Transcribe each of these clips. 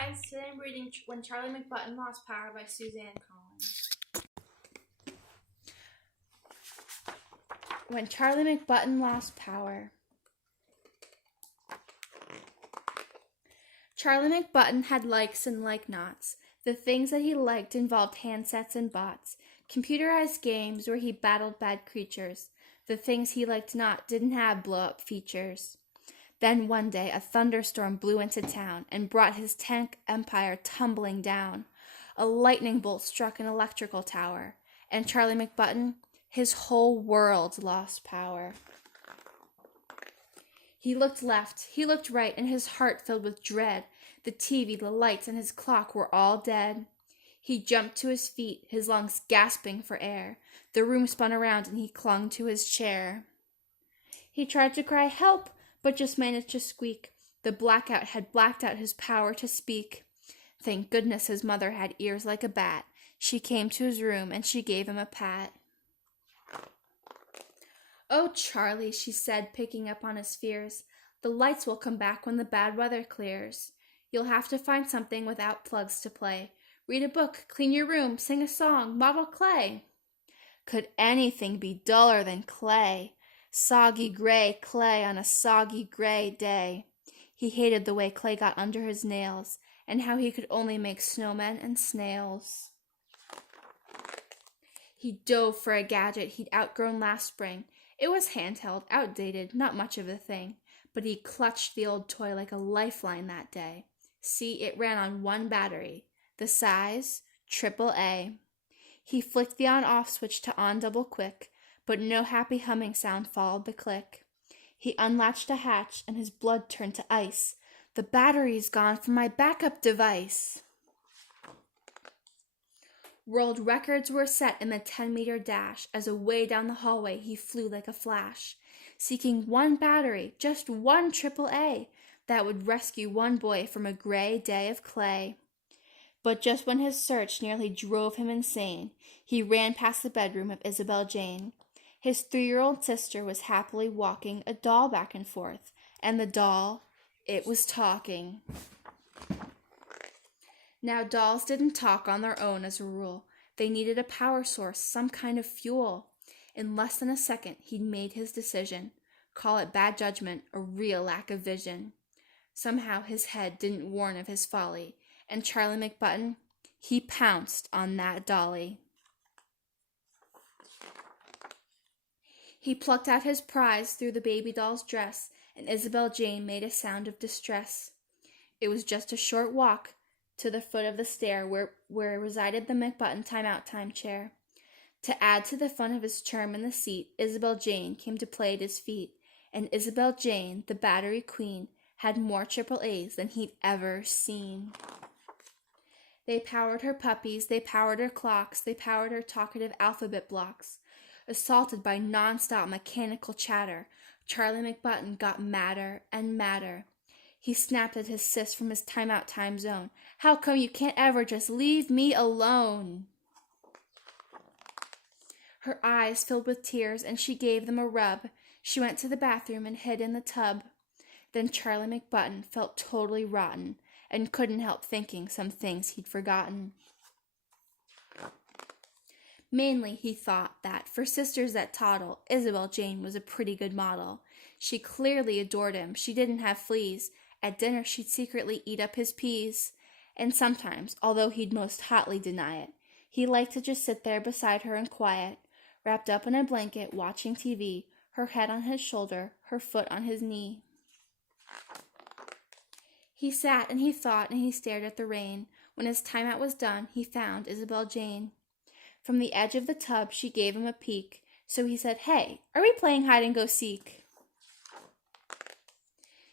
guys, today I'm reading When Charlie McButton Lost Power by Suzanne Collins. When Charlie McButton Lost Power. Charlie McButton had likes and like-nots. The things that he liked involved handsets and bots, computerized games where he battled bad creatures. The things he liked not didn't have blow-up features. Then one day a thunderstorm blew into town and brought his tank empire tumbling down. A lightning bolt struck an electrical tower, and Charlie McButton, his whole world lost power. He looked left, he looked right, and his heart filled with dread. The TV, the lights, and his clock were all dead. He jumped to his feet, his lungs gasping for air. The room spun around and he clung to his chair. He tried to cry, "Help!" but just managed to squeak. The blackout had blacked out his power to speak. Thank goodness his mother had ears like a bat. She came to his room and she gave him a pat. "Oh, Charlie," she said, picking up on his fears, "the lights will come back when the bad weather clears. You'll have to find something without plugs to play. Read a book, clean your room, sing a song, model clay." Could anything be duller than clay? Soggy gray clay on a soggy gray day. He hated the way clay got under his nails, and how he could only make snowmen and snails. He dove for a gadget he'd outgrown last spring. It was handheld, outdated, not much of a thing, but he clutched the old toy like a lifeline that day. See, it ran on one battery. The size, AAA. He flicked the on-off switch to on double quick, but no happy humming sound followed the click. He unlatched a hatch, and his blood turned to ice. "The battery's gone from my backup device." World records were set in the 10-meter dash, as away down the hallway he flew like a flash, seeking one battery, just one AAA, that would rescue one boy from a gray day of clay. But just when his search nearly drove him insane, he ran past the bedroom of Isabel Jane. His 3-year-old sister was happily walking a doll back and forth, and the doll, it was talking. Now, dolls didn't talk on their own as a rule. They needed a power source, some kind of fuel. In less than a second, he'd made his decision. Call it bad judgment, or real lack of vision. Somehow his head didn't warn of his folly, and Charlie McButton, he pounced on that dolly. He plucked out his prize through the baby doll's dress, and Isabel Jane made a sound of distress. It was just a short walk to the foot of the stair where resided the McButton timeout time chair. To add to the fun of his charm in the seat, Isabel Jane came to play at his feet, and Isabel Jane, the battery queen, had more AAAs than he'd ever seen. They powered her puppies, they powered her clocks, they powered her talkative alphabet blocks. Assaulted by non-stop mechanical chatter, Charlie McButton got madder and madder. He snapped at his sis from his timeout time zone. "How come you can't ever just leave me alone?" Her eyes filled with tears, and she gave them a rub. She went to the bathroom and hid in the tub. Then Charlie McButton felt totally rotten, and couldn't help thinking some things he'd forgotten. Mainly, he thought that, for sisters that toddle, Isabel Jane was a pretty good model. She clearly adored him. She didn't have fleas. At dinner, she'd secretly eat up his peas. And sometimes, although he'd most hotly deny it, he liked to just sit there beside her in quiet, wrapped up in a blanket, watching TV, her head on his shoulder, her foot on his knee. He sat and he thought and he stared at the rain. When his timeout was done, he found Isabel Jane. From the edge of the tub, she gave him a peek. So he said, "Hey, are we playing hide-and-go-seek?"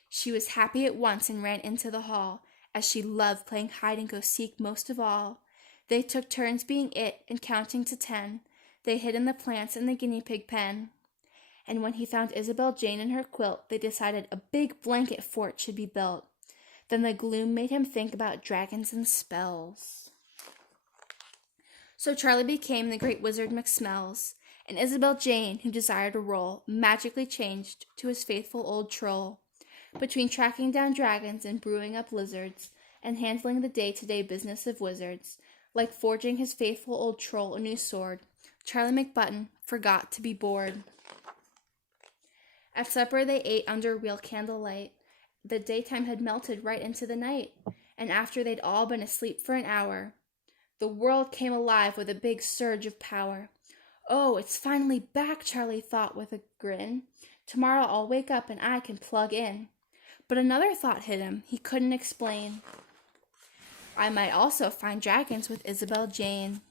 She was happy at once and ran into the hall, as she loved playing hide-and-go-seek most of all. They took turns being it and counting to 10. They hid in the plants in the guinea pig pen. And when he found Isabel Jane in her quilt, they decided a big blanket fort should be built. Then the gloom made him think about dragons and spells. So Charlie became the great wizard McSmells, and Isabel Jane, who desired a role, magically changed to his faithful old troll. Between tracking down dragons and brewing up lizards, and handling the day-to-day business of wizards, like forging his faithful old troll a new sword, Charlie McButton forgot to be bored. At supper they ate under real candlelight. The daytime had melted right into the night, and after they'd all been asleep for an hour, the world came alive with a big surge of power. Oh, it's finally back, Charlie thought with a grin. Tomorrow I'll wake up and I can plug in. But another thought hit him he couldn't explain. I might also find dragons with Isabel Jane.